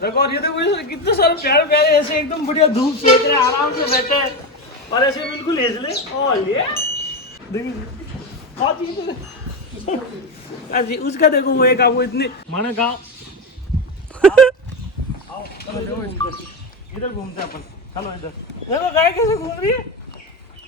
देखो और ये देखो कितने सारे प्यारे प्यारे ऐसे एकदम बढ़िया धूप सेक रहे आराम से बैठे हैं और ऐसे बिल्कुल हेजले और ये देखिए उसका देखो वो एक आपको इतनी माना गाँव इधर घूमते अपन चलो इधर देखो गाय कैसे घूम रही है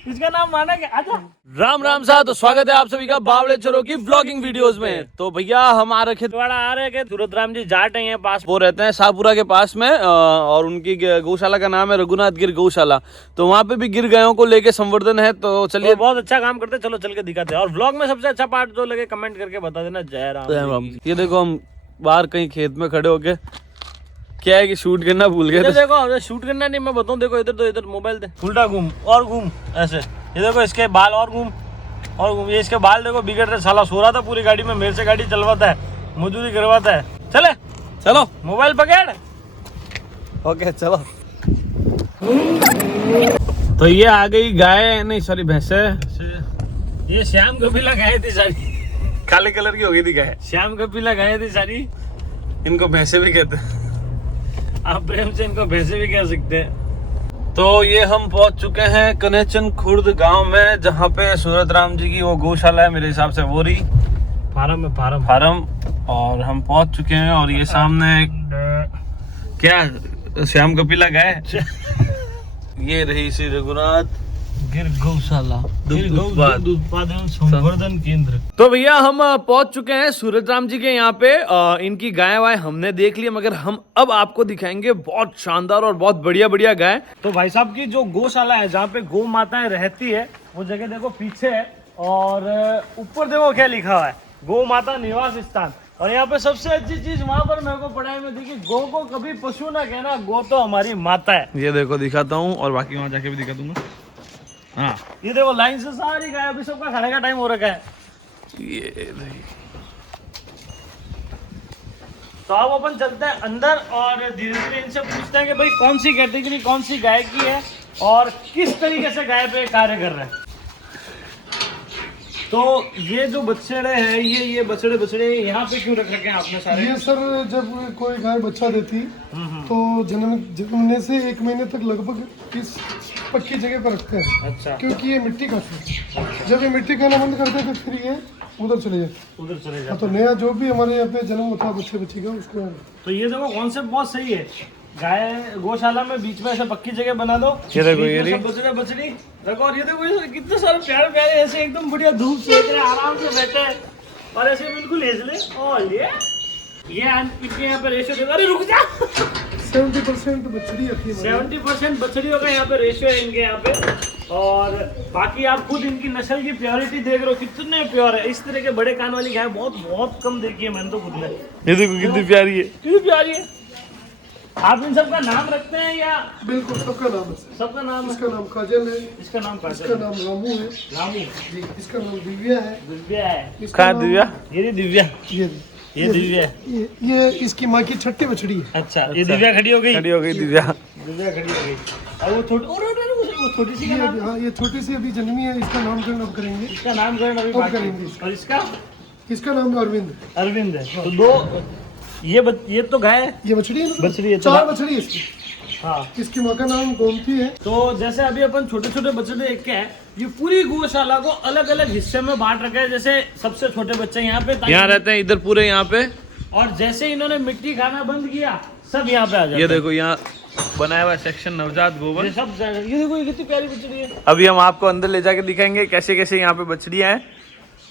इसका नाम माना क्या आजा राम राम साहब। तो स्वागत है आप सभी का बावड़े चोरों की व्लॉगिंग वीडियोस में। तो भैया हमारे खितवाड़ा आ रहे हैं सूरत राम जी जाट हैं पास वो रहते हैं शाहपुरा के पास में और उनकी गौशाला का नाम है रघुनाथ गिर गौशाला। तो वहाँ पे भी गिर गायों को लेके संवर्धन है। तो चलिए बहुत अच्छा काम करते चलो चल के दिखाते हैं। और व्लॉग में सबसे अच्छा पार्ट जो लगे कमेंट करके बता देना। जय राम। ये देखो हम बाहर कहीं खेत में खड़े होके क्या है कि शूट करना भूल गए। देखो शूट करना नहीं मैं बताऊँ। देखो इधर तो इधर मोबाइल दे उल्टा घूम और घूम ऐसे। ये देखो इसके बाल और घूम ये इसके बाल देखो बिगड़ रहे। साला सो रहा था पूरी गाड़ी में मेरे से गाड़ी चलवाता है मजदूरी करवाता है। चले चलो मोबाइल पकड़ ओके चलो। तो ये आ गई गाय नहीं सॉरी भैंसे। ये श्याम कपिला गाय थी सारी काले कलर की हो गई थी गाय। श्याम कपिला गाय थी सारी। इनको भैंसे भी कहते हैं। आप प्रेम से इनको भैंसे भी कह सकते हैं। तो ये हम पहुंच चुके हैं कनेचन खुर्द गांव में जहां पे सूरत राम जी की वो गौशाला है मेरे हिसाब से वो रही फार्म है फार्म। और हम पहुंच चुके हैं और ये सामने क्या श्याम कपिला गाय ये रही श्री रघुनाथ गिर गौशाला उत्पादन संवर्धन केंद्र। तो भैया हम पहुंच चुके हैं सूरत राम जी के यहाँ पे। इनकी गाय वाय हमने देख ली मगर हम अब आपको दिखाएंगे बहुत शानदार और बहुत बढ़िया बढ़िया गाय। तो भाई साहब की जो गौशाला है जहाँ पे गौ माताएं रहती है वो जगह देखो पीछे है और ऊपर देखो क्या लिखा हुआ है गौ माता निवास स्थान। और यहाँ पे सबसे अच्छी चीज वहाँ पर मेरे को पढ़ाई में थी कि गौ को कभी पशु ना कहना गौ तो हमारी माता है। ये देखो दिखाता हूँ और बाकी वहाँ जाके भी दिखा दूंगा। हाँ ये देखो लाइन से सारी गाय अभी सबका खाने का टाइम हो रखा है। ये तो अब अपन चलते हैं अंदर और धीरे धीरे इनसे पूछते हैं कि भाई कौन सी कैटेगरी कौन सी गाय की है और किस तरीके से गाय पे कार्य कर रहे हैं। तो ये जो बछड़े हैं ये बछड़े यहाँ पे क्यों रख रखे हैं आपने सारे? ये सर जब कोई गाय बच्चा देती तो जन्मने से 1 महीने तक लगभग इस पक्की जगह पर रखते हैं। अच्छा। क्योंकि ये मिट्टी खाती है। जब ये मिट्टी खाना बंद करते हैं तो फिर ये उधर चले जाते। तो नया जो भी हमारे यहाँ पे जन्म होता है बच्चे का उसको। तो ये देखो कॉन्सेप्ट बहुत सही है। गाय गौशाला में बीच में ऐसे पक्की जगह बना दो। ये देखो ये बछड़ी देखो और ये देखो कितने सारे प्यारे प्यारे ऐसे एकदम बढ़िया धूप सेक रहे आराम से बैठे हैं और ऐसे बिल्कुल हेजले और ये इनके यहाँ पे रेशियो देखो। अरे रुक जा 70% बछड़ी रखी है। 70% बछड़ियों का यहाँ पे रेशियो है इनके यहाँ पे। और बाकी आप खुद इनकी नस्ल की प्योरिटी देख रहे हो कितने प्योर है। इस तरह के बड़े कान वाली गाय बहुत कम देखी है मैंने तो खुद में। ये देखो कितनी प्यारी है कितनी प्यारी है। आप इन सबका नाम रखते हैं या? बिल्कुल सबका नाम है। सबका नाम इसका नाम काजल है। इसका नाम काजल। इसका नाम रामू है। रामू जी। इसका नाम दिव्या है। दिव्या है। कहाँ दिव्या? ये दिव्या ये दिव्या ये इसकी माँ की छठी बछड़ी है। अच्छा ये दिव्या खड़ी हो गई दिव्या दिव्या खड़ी हो गई। और वो छोटी सी हाँ ये छोटी सी अभी जन्मी है। इसका नामकरण अब करेंगे। इसका नामकरण अभी अब करेंगे। और इसका नाम अरविंद है। तो दो ये तो गाय है। ये बछड़ी है ना? बछड़ी है। 4 बछड़ी है इसकी। हाँ इसकी माँ का नाम गोमती है। तो जैसे अभी अपन छोटे छोटे बच्चे देख के हैं ये पूरी गौशाला को अलग अलग हिस्से में बांट रखा है। जैसे सबसे छोटे बच्चे यहाँ रहते हैं इधर पूरे यहाँ पे। और जैसे इन्होंने मिट्टी खाना बंद किया सब यहाँ पे आ जाते हैं। ये देखो यहाँ बनाया हुआ सेक्शन नवजात गोबर। ये देखो ये कितनी प्यारी बछड़ी है। अभी हम आपको अंदर ले जाके दिखाएंगे कैसे कैसे यहाँ पे बछड़ियाँ हैं।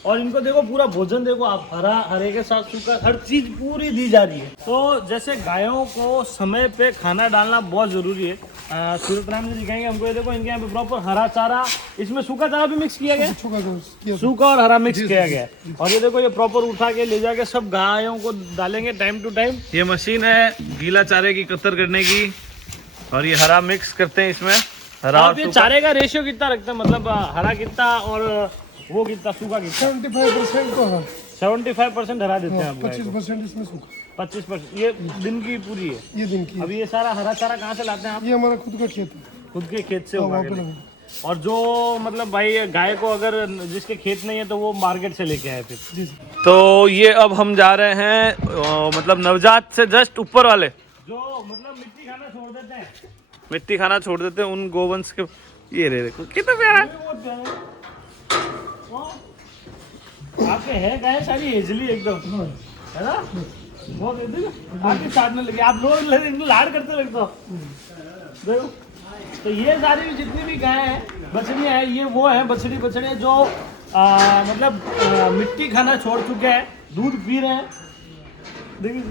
और इनको देखो पूरा भोजन देखो आप हरे के साथ सूखा हर चीज पूरी दी जा रही है। तो जैसे गायों को समय पे खाना डालना बहुत जरूरी है। सूरत राम जी दिखाएंगे हमको। ये देखो इनके यहाँ पे प्रॉपर हरा चारा इसमें सूखा चारा भी मिक्स किया गया। सूखा और हरा मिक्स किया गया। और ये देखो ये प्रॉपर उठा के ले जाके सब गायों को डालेंगे टाइम टू टाइम। ये मशीन है गीला चारे की कतर करने की और ये हरा मिक्स करते हैं इसमें। हरा ये चारे का रेशियो कितना रखते हैं मतलब हरा कितना और वो कितना सूखा कितना? 75% को हाँ 75% हरा देते हैं आप। 25% इसमें सूखा। 25% ये दिन की पूरी है। ये दिन की। अभी ये सारा हरा चारा कहाँ से लाते हैं आप? ये हमारा खुद का खेत है। खुद के खेत से उगा के। और जो मतलब भाई गाय को अगर जिसके खेत नहीं है तो वो मार्केट से लेके आए फिर। तो ये अब हम जा रहे हैं मतलब नवजात से जस्ट ऊपर वाले जो मतलब मिट्टी खाना छोड़ देते हैं, मिट्टी खाना छोड़ देते हैं उन गोवंश के। ये रे देखो कितना प्यारा है। बहुत प्यारे हैं। आपके है गाय सारी हेजली एकदम, है ना? बहुत आपके चाटने लगे, आप लोग इनको लाड करते लगते हो। देखो तो ये सारी जितनी भी गाय हैं, बछड़ियाँ हैं, ये वो हैं बछड़े जो मतलब मिट्टी खाना छोड़ चुके हैं, दूध पी रहे हैं। देखिए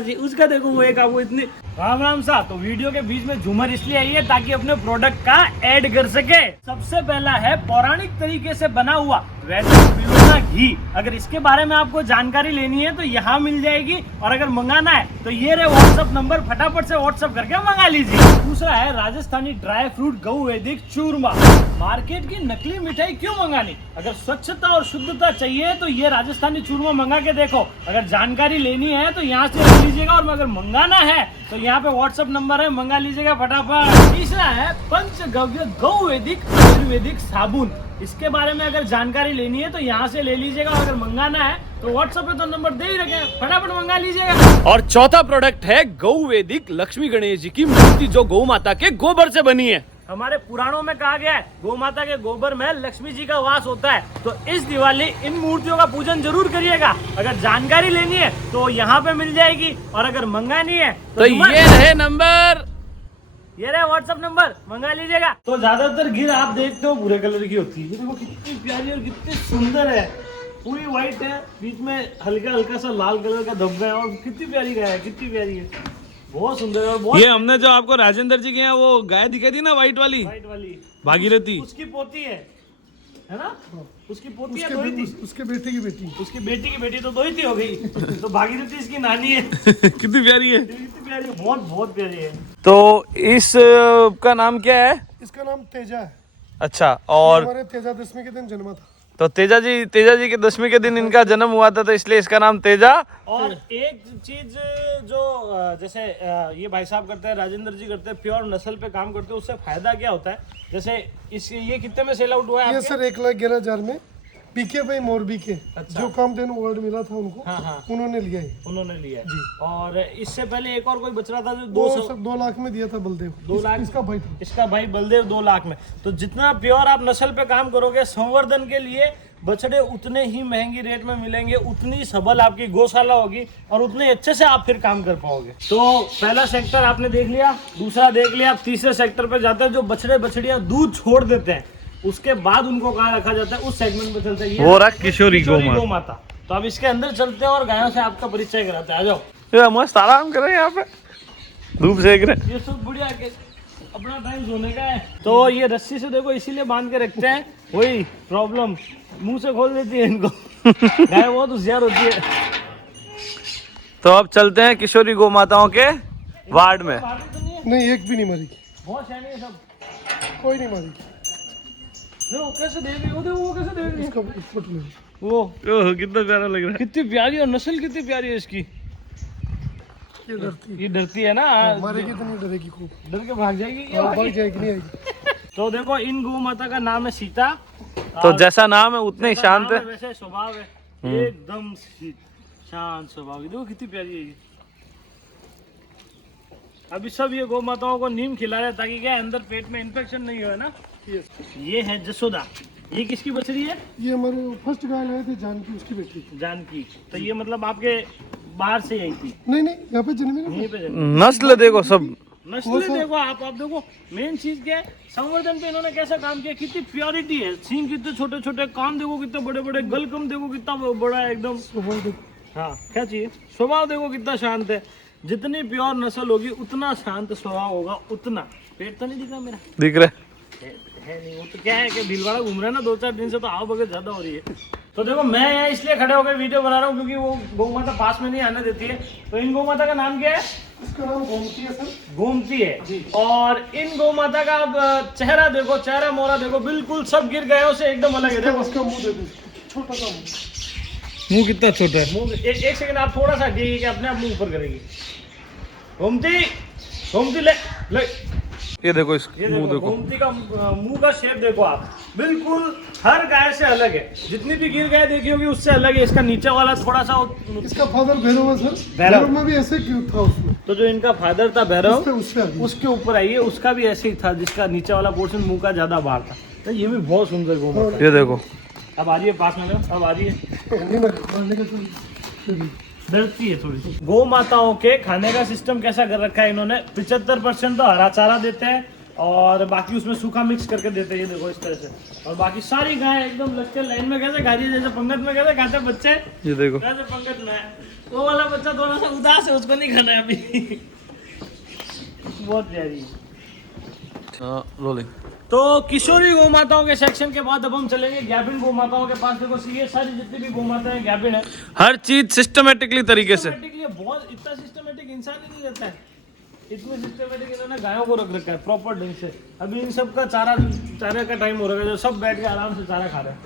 जी, उसका देखो वो एक वो इतनी राम राम सा। तो वीडियो के बीच में झूमर इसलिए आई है ताकि अपने प्रोडक्ट का ऐड कर सके। सबसे पहला है पौराणिक तरीके से बना हुआ वैदिक विलोना घी। अगर इसके बारे में आपको जानकारी लेनी है तो यहाँ मिल जाएगी, और अगर मंगाना है तो ये रहे व्हाट्सएप नंबर, फटाफट से व्हाट्सएप करके मंगा लीजिए। दूसरा है राजस्थानी ड्राई फ्रूट गौ वैदिक चूरमा। मार्केट की नकली मिठाई क्यों मंगानी, अगर स्वच्छता और शुद्धता चाहिए तो ये राजस्थानी चूरमा मंगा के देखो। अगर जानकारी लेनी है तो यहाँ से ले लीजिएगा, और अगर मंगाना है तो यहाँ पे व्हाट्सएप नंबर है, मंगा लीजिएगा फटाफट। तीसरा है पंचगव्य गौ वैदिक आयुर्वेदिक साबुन। इसके बारे में अगर जानकारी लेनी है तो यहाँ से ले लीजिएगा, और अगर मंगाना है तो व्हाट्सएप पे तो नंबर दे ही रखे, फटाफट मंगा लीजिएगा। और चौथा प्रोडक्ट है गौ वैदिक लक्ष्मी गणेश जी की मूर्ति, जो गौ माता के गोबर से बनी है। हमारे पुराणों में कहा गया है गौ माता के गोबर में लक्ष्मी जी का वास होता है, तो इस दिवाली इन मूर्तियों का पूजन जरूर करिएगा। अगर जानकारी लेनी है तो यहाँ पे मिल जाएगी, और अगर मंगानी है तो ये रहे नंबर, ये रहे व्हाट्सएप नंबर, मंगा लीजिएगा। तो ज्यादातर गिर आप देखते हो भूरे कलर की होती है, ये देखो कितनी प्यारी और कितनी सुंदर है। पूरी व्हाइट है, बीच में हल्का हल्का सा लाल कलर का धब्बा है, और कितनी प्यारी गाय है, कितनी प्यारी है, बहुत सुंदर है। और बहुत ये हमने जो आपको राजेंद्र जी के यहाँ वो गाय दिखाई थी ना, व्हाइट वाली भागीरथी, उसकी पोती है ना? उसकी पोती है, उसके दो ही थी। उसके बेटे की बेटी। उसकी बेटी की बेटी तो दो ही थी हो गई। तो भागीरथी इसकी नानी है। कितनी प्यारी है। कितनी प्यारी है, बहुत बहुत प्यारी है। तो इस का नाम क्या है? इसका नाम तेजा है। अच्छा, और हमारे तेजा दशमी के दिन जन्मा था। तो तेजा जी के 10वीं के दिन इनका जन्म हुआ था, तो इसलिए इसका नाम तेजा। और एक चीज जो जैसे ये भाई साहब करते हैं, राजेंद्र जी करते हैं, प्योर नस्ल पे काम करते हैं, उससे फायदा क्या होता है? जैसे इस ये कितने में सेल आउट हुआ है ये आपके? सर 1,11,000 में पीके भाई मोरबी के, अच्छा। जो कामधेनु अवार्ड मिला था उनको, हाँ हाँ, उन्होंने लिया है। उन्होंने लिया है। और इससे पहले एक और कोई बच रहा था जो वो 200 सर 2 लाख में दिया था बलदेव। 2 लाख इसका भाई था। इसका भाई बलदेव 2 लाख में। तो जितना प्योर आप नस्ल पे काम करोगे, संवर्धन के लिए बछड़े उतने ही महंगी रेट में मिलेंगे, उतनी सबल आपकी गौशाला होगी, और उतने अच्छे से आप फिर काम कर पाओगे। तो पहला सेक्टर आपने देख लिया, दूसरा देख लिया, आप तीसरे सेक्टर पे जाते हैं। जो बछड़े बछड़ियां दूध छोड़ देते हैं, उसके बाद उनको कहाँ रखा जाता है, उस सेगमेंट में चलते हैं। वो रहा किशोरी गौ माता। तो अब इसके अंदर चलते हैं और गायों से आपका परिचय कराते हैं। आ जाओ। ये मस्त आराम कर रहे हैं यहाँ पे, धूप सेक रहे। ये सब बढ़िया के अपना टाइम सोने का है। तो ये रस्सी से देखो इसीलिए बांध के रखते हैं, वही प्रॉब्लम मुंह से खोल देती है इनको। गाय बहुत होशियार होती है। तो अब चलते हैं किशोरी गौ माताओं के वार्ड में। भाभी तो नहीं है, नहीं, एक भी नहीं मारी। बहुत शैनी है सब। कोई नहीं मारी। देखो कैसे देख रही है, वो कैसे देख रही है। इसका फोटो ले। वो कितना प्यारा लग रहा है। कितनी प्यारी, और नस्ल कितनी प्यारी है इसकी। ये डरती ये डरती है ना, मारेगी तो नहीं डरेगी, खूब डर के भाग जाएगी क्या? भाग जाएगी, नहीं आएगी। तो देखो इन गौ माता का नाम है सीता। तो जैसा नाम है उतने ही जैसा शांत नाम है। वैसे स्वभाव है, एकदम शांत स्वभाव। देखो कितनी प्यारी है ये। अभी सब ये गौ माताओं को नीम खिला रहे हैं ताकि क्या है, अंदर पेट में इन्फेक्शन नहीं हो, है ना। ये है जसोदा। ये किसकी बछड़ी है? ये हमारे फर्स्ट गाय लाए थे जानकी, उसकी बेटी। जानकी। तो ये मतलब आपके बाहर से यही थी? नहीं नहीं, यहाँ पे जन्मी ना। यहीं पे जन्मी। नस्ल देखो सब। नस्लें देखो आप देखो। मेन चीज क्या है, संवर्धन पे इन्होंने कैसा काम किया, कितनी प्योरिटी है। सींग कितने छोटे छोटे, कान देखो कितने बड़े बड़े, गलकम देखो कितना बड़ा है एकदम। हाँ, क्या चाहिए? स्वभाव देखो कितना शांत है। जितनी प्योर नस्ल होगी उतना शांत स्वभाव होगा, उतना। पेट तो नहीं दिखा मेरा? दिख रहा है नहीं। वो तो क्या है कि भीलवाड़ा घूम रहे हैं ना 2-4 दिन से, तो आओ बगैर ज्यादा हो रही है। तो देखो मैं यहाँ इसलिए खड़े होकर वीडियो बना रहा हूँ क्योंकि वो गौ माता पास में नहीं आने देती है। तो इन गौ माता का नाम क्या है? इसका नाम गोमती है सर। गोमती है। और इन गौ माता का अब चेहरा देखो, चेहरा मोहरा देखो, बिल्कुल सब गिर गए से एकदम अलग है। देखो उसका मुंह देखो, छोटा सा मुंह कितना छोटा है। मुंह एक सेकंड आप थोड़ा सा हटिए कि अपने आप मुंह ऊपर करेगी। गोमती, गोमती ले ले। ये देखो इस ये मुंह देखो देखो। गोमती का मुंह का शेप देखो आप, बिल्कुल हर गाय से अलग है। जितनी भी गिर गाय देखी होगी उससे अलग है। इसका नीचे वाला थोड़ा सा इसका फादर भैरव है सर। भैरव। भैरव में भी ऐसे क्यों था उसमें, तो जो इनका फादर था भैरव, उससे आगे। उसके ऊपर आई है, उसका भी ऐसे ही था, जिसका नीचे वाला पोर्शन मुंह का ज्यादा बाहर था। तो ये भी बहुत सुंदर गोमाता है। ये देखो अब आ रही है पास में, अब आ रही है, डरती है थोड़ी सी। गौ माताओं के खाने का सिस्टम कैसा कर रखा है इन्होंने, 75% तो हरा चारा देते हैं और बाकी उसमें सूखा मिक्स करके देते हैं। ये देखो इस तरह से। और बाकी सारी गाय एकदम लग के लाइन में कैसे खा रही है, जैसे पंगत में कैसे खाते हैं बच्चे, ये देखो। कैसे पंगत में। वो वाला बच्चा थोड़ा सा उदास है, उसको नहीं खाना है अभी। बहुत प्यारी है। रोलिंग। तो किशोरी गौ माताओं के सेक्शन के बाद अब हम चलेंगे गैबिन गौ माताओं के पास। देखो ये सारी जितनी भी गौ माता है गैबिन है। हर चीज सिस्टमेटिकली तरीके से। सिस्टमेटिकली बहुत, इतना सिस्टमेटिक इंसान ही नहीं रहता है। इतने सिस्टमेटिक इन्होंने गायों को रख रखा है प्रॉपर ढंग से। अभी इन सब का चारे का टाइम हो रहा है, जो सब बैठ के आराम से चारा खा रहे हैं।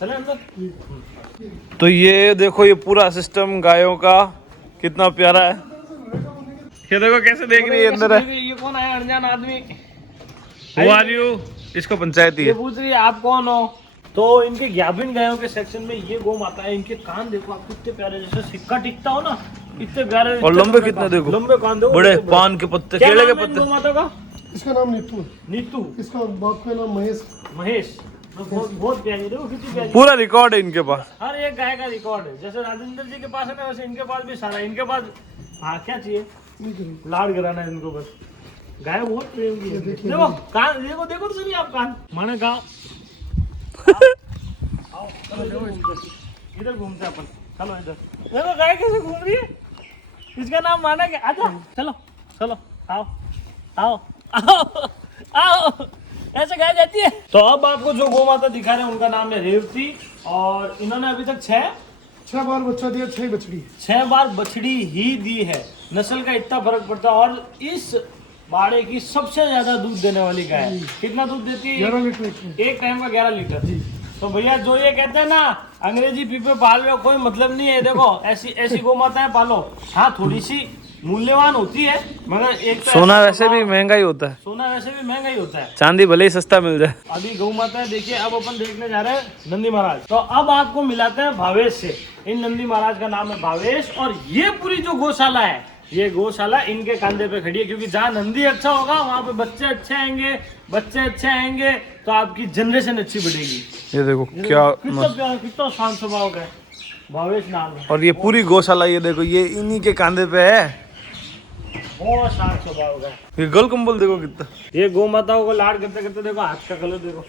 चले अंदर। तो ये देखो ये पूरा सिस्टम गायों का कितना प्यारा है। ये देखो कैसे देख रही है अंदर है। ये कौन आया अनजान आदमी? Who are you? इसको पंचायती ये है। पूछ रही है आप कौन हो। तो इनके ग्याबिन गायों के सेक्शन में ये गौ माता है। इनके कान देखो आप कितने प्यारे, जैसे सिक्का टिकता हो ना, इतने प्यारे। और लंबे कितने देखो, लंबे कान देखो, बड़े कितने पान के पत्ते, क्या केले के नाम है इन गौ पत्ते। माता का? इसका नाम नीतू है। नीतू। इसका बाप का नाम महेश। महेश। तो बहुत बहुत प्यारी, देखो कितनी प्यारी। पूरा रिकॉर्ड है इनके पास। हर एक गाय का रिकॉर्ड है। जैसे राजेंद्र जी के पास है ना, वैसे इनके पास भी सारा। इनके पास हाँ क्या चाहिए, लाड कराना है इनको बस। गाय बहुत प्रेम की है। देखो कान देखो, देखो तो सही आप कान माने गाँव। इधर घूमते अपन, चलो इधर। देखो गाय कैसे घूम रही है, इसका नाम माना क्या? आजा चलो चलो, आओ आओ आओ आओ, ऐसे गाय जाती है। तो अब आपको जो गौ माता दिखा रहे हैं उनका नाम है रेवती। और इन्होंने अभी तक 6 बार बच्चा दिया, 6 बछड़ी। 6 बार बछड़ी ही दी है। नस्ल का इतना फर्क पड़ता है। और इस बाड़े की सबसे ज्यादा दूध देने वाली गाय है। कितना दूध देती है? 11 लीटर एक टाइम का 11 लीटर। तो भैया जो ये कहते हैं ना अंग्रेजी पीपे पाल रहे हो, कोई मतलब नहीं है। देखो ऐसी ऐसी गौ माताएं पालो। हाँ थोड़ी सी मूल्यवान होती है, मगर एक तो सोना ऐसा वैसे भी स्वभाव- महंगा ही होता है, सोना वैसे भी महंगा ही होता है। चांदी भले ही सस्ता मिल जाए। अभी गौ माता है देखिए। अब अपन देखने जा रहे हैं नंदी महाराज। तो अब आपको मिलाते हैं भावेश से। इन नंदी महाराज का नाम है भावेश। और ये पूरी जो गौशाला है, ये गौशाला इनके कंधे पे खड़ी है। क्योंकि जहाँ नंदी अच्छा होगा वहाँ पे बच्चे अच्छे आएंगे, बच्चे अच्छे आएंगे तो आपकी जनरेशन अच्छी बढ़ेगी। ये देखो क्या कितना मस्त। प्यार, कितना शांत स्वभाव का है। भावेश नाम है। और ये पूरी गौशाला ये देखो, ये इन्हीं के कांधे पे है। बहुत शांत स्वभाव का है। ये गोल कंबल देखो कितना। ये गौ माताओं को लाड करते करते देखो हाथ का कलर देखो।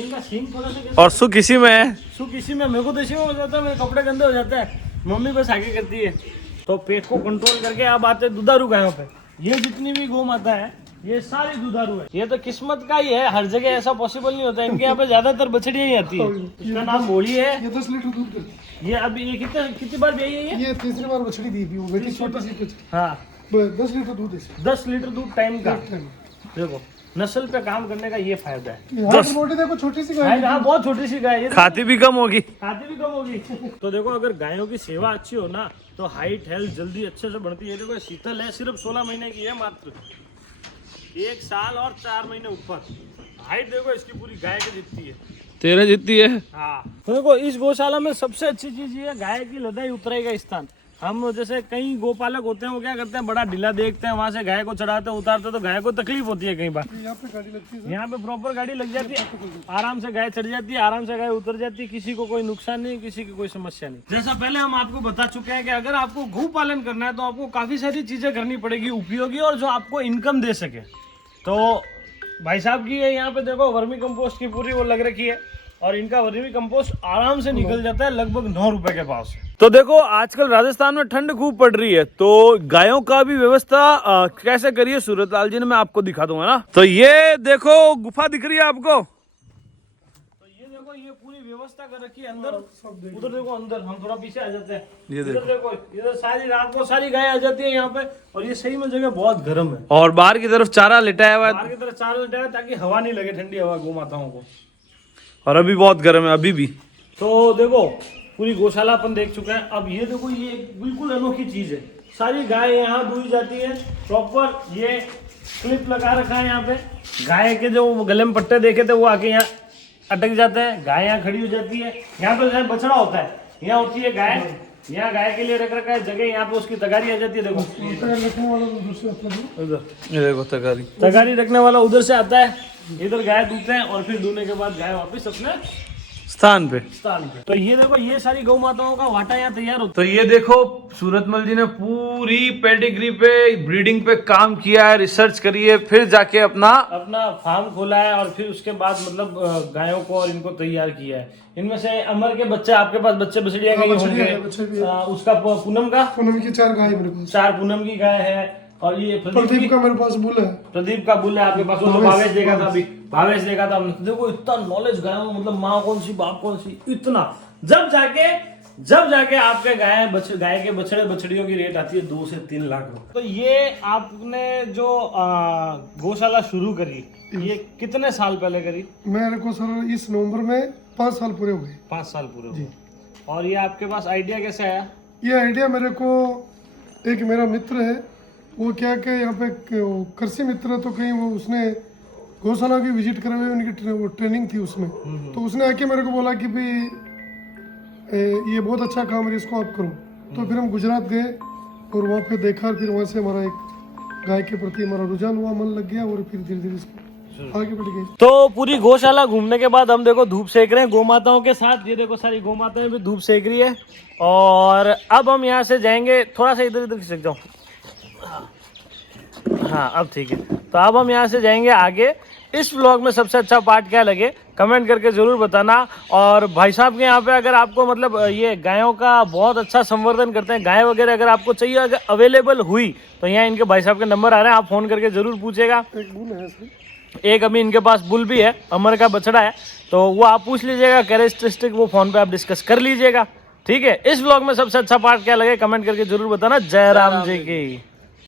इनका सींग थोड़ा सा कैसा- और सुख इसी में है। सुख इसी में। मेरे को तो इसी में हो जाता है, मेरे कपड़े गंदे हो जाते हैं। मम्मी बस आगे करती है। तो पेट को कंट्रोल करके अब आते हैं दुधारू गायों पे। ये जितनी भी गौ माता है ये सारी दुधारू है। ये तो किस्मत का ही है, हर जगह ऐसा पॉसिबल नहीं होता है। इनके यहाँ पे ज्यादातर बछड़ियां ही आती है। इसका नाम घोड़ी है। ये 10 लीटर दूध देती है। ये अभी ये कितनी बार ब्याई है ये? ये तीसरी बार बछड़ी दी थी, वो बेटी छोटी सी बछड़ी। हाँ 10 लीटर दूध है इसमें। 10 लीटर दूध टाइम का। एक टाइम। देखो नस्ल पे काम करने का ये फायदा है। हाइट बॉडी देखो, छोटी सी गाय है। हाँ बहुत छोटी सी गाय है। खाती भी कम होगी। खाती भी कम होगी। तो देखो अगर गायों की सेवा अच्छी हो ना तो हाइट हेल्थ जल्दी अच्छे से बढ़ती है। देखो शीतल है, सिर्फ 16 महीने की है मात्र, 1 साल और 4 महीने ऊपर। हाइट देखो इसकी पूरी गाय की दिखती है। 13 जितनी है। हाँ तो देखो इस गौशाला में सबसे अच्छी चीज ये है, गाय की लदाई उतराई का स्थान। हम जैसे कई गोपालक होते हैं वो क्या करते हैं, बड़ा ढीला देखते हैं, वहां से गाय को चढ़ाते उतारते तो गाय को तकलीफ होती है कई बार। यहाँ पे गाड़ी लगती है। यहाँ पे प्रॉपर गाड़ी लग जाती है, आराम से गाय चढ़ जाती है, आराम से गाय उतर जाती है, किसी को कोई नुकसान नहीं, किसी की कोई समस्या नहीं। जैसा पहले हम आपको बता चुके हैं कि अगर आपको गौ पालन करना है तो आपको काफी सारी चीजें करनी पड़ेगी उपयोगी और जो आपको इनकम दे सके। तो भाई साहब की है यहाँ पे देखो वर्मी कंपोस्ट की पूरी वो लग रखी है और इनका वर्मी कंपोस्ट आराम से निकल जाता है लगभग 9 रुपए के पास। तो देखो आजकल राजस्थान में ठंड खूब पड़ रही है, तो गायों का भी व्यवस्था कैसे करिए सूरतलाल जी ने, मैं आपको दिखा दूंगा ना। तो ये देखो गुफा दिख रही है आपको। तो ये देखो ये पूरी व्यवस्था कर रखी है अंदर। उधर देखो अंदर, हम थोड़ा पीछे आ जाते हैं। ये इधर देखो, इधर सारी रात को सारी गाय आ जाती है यहाँ पे। और ये सही में जगह बहुत गर्म है। और बाहर की तरफ चारा लिटाया हुआ है, बाहर की तरफ चार लटा है ताकि हवा नहीं लगे, ठंडी हवा गौ माताओं को। और अभी बहुत गर्म है अभी भी। तो देखो पूरी गौशाला अपन देख चुके हैं। अब ये देखो ये बिल्कुल अनोखी चीज है। सारी गाय यहाँ दुई जाती है प्रॉपर। ये क्लिप लगा रखा है यहाँ पे। गाय के जो गले में पट्टे देखे थे वो आके यहाँ अटक जाते हैं, गाय यहाँ खड़ी हो जाती है। यहाँ पे जैसे बछड़ा होता है, यहाँ होती है गाय, यहाँ गाय के लिए रख रखा है जगह, यहाँ पे उसकी तगारी आ जाती है। देखो उधर ये देखो तगारी, तगारी रखने वाला उधर से आता है, इधर गाय दूधते हैं और फिर दूने के बाद गाय वापस अपने स्थान पे। स्थान पे। तो ये देखो ये सारी गौ माताओं का वाटा यहाँ तैयार होता तो ये देखो सूरतमल जी ने पूरी पेडिग्री पे, ब्रीडिंग पे काम किया है, रिसर्च करी है, फिर जाके अपना फार्म खोला है और फिर उसके बाद मतलब गायों को और इनको तैयार किया है। इनमें से अमर के बच्चे, आपके पास बच्चे बछड़िया के होंगे, उसका पूनम का, पूनम की 4 गाय मेरे पास, 4 पूनम की गाय है। और ये प्रदीप का मेरे पास बुल है, प्रदीप का बुल है आपके पास, वो भावेश देखा था अभी, भावेश देखा था हमने। देखो इतना नॉलेज गायों, मतलब माँ कौन सी बाप कौन सी, इतना जब जाके आपके गाय के बछड़े बछड़ियों की रेट आती है 2 से 3 लाख रुपए। तो ये आपने जो गौशाला शुरू करी, ये कितने साल पहले करी? मेरे को सर इस नवंबर में 5 साल पूरे हो गए। 5 साल पूरे हो गए। और ये आपके पास आइडिया कैसे आया? ये आइडिया मेरे को एक मेरा मित्र है, वो क्या कि यहाँ पे कृषि मित्र, तो कहीं वो उसने गौशाला की विजिट करा हुई, उनकी ट्रेनिंग थी उसमें, तो उसने आके मेरे को बोला कि भाई ये बहुत अच्छा काम है, इसको आप करो। तो फिर हम गुजरात गए और वहाँ पे देखा, फिर वहाँ से हमारा एक गाय के प्रति हमारा रुझान हुआ, मन लग गया और फिर धीरे धीरे इसको आगे बढ़ गए। तो पूरी गौशाला घूमने के बाद हम देखो धूप सेक रहे हैं गौ माताओं के साथ। ये देखो सारी गौ माताएं भी धूप सेक रही है। और अब हम यहाँ से जाएंगे, थोड़ा सा इधर इधर खिसक जाओ, हाँ अब ठीक है। तो अब हम यहाँ से जाएंगे आगे। इस व्लॉग में सबसे अच्छा पार्ट क्या लगे कमेंट करके ज़रूर बताना। और भाई साहब के यहाँ पे अगर आपको मतलब ये गायों का बहुत अच्छा संवर्धन करते हैं, गाय वगैरह अगर आपको चाहिए, अगर अवेलेबल हुई तो यहाँ इनके भाई साहब के नंबर आ रहे हैं, आप फ़ोन करके ज़रूर पूछेगा। एक बुल है सर, एक अभी इनके पास बुल भी है, अमर का बछड़ा है, तो वो आप पूछ लीजिएगा, कैरेक्टरिस्टिक वो फ़ोन पे आप डिस्कस कर लीजिएगा। ठीक है, इस व्लॉग में सबसे अच्छा पार्ट क्या लगे कमेंट करके जरूर बताना। जय राम जी की।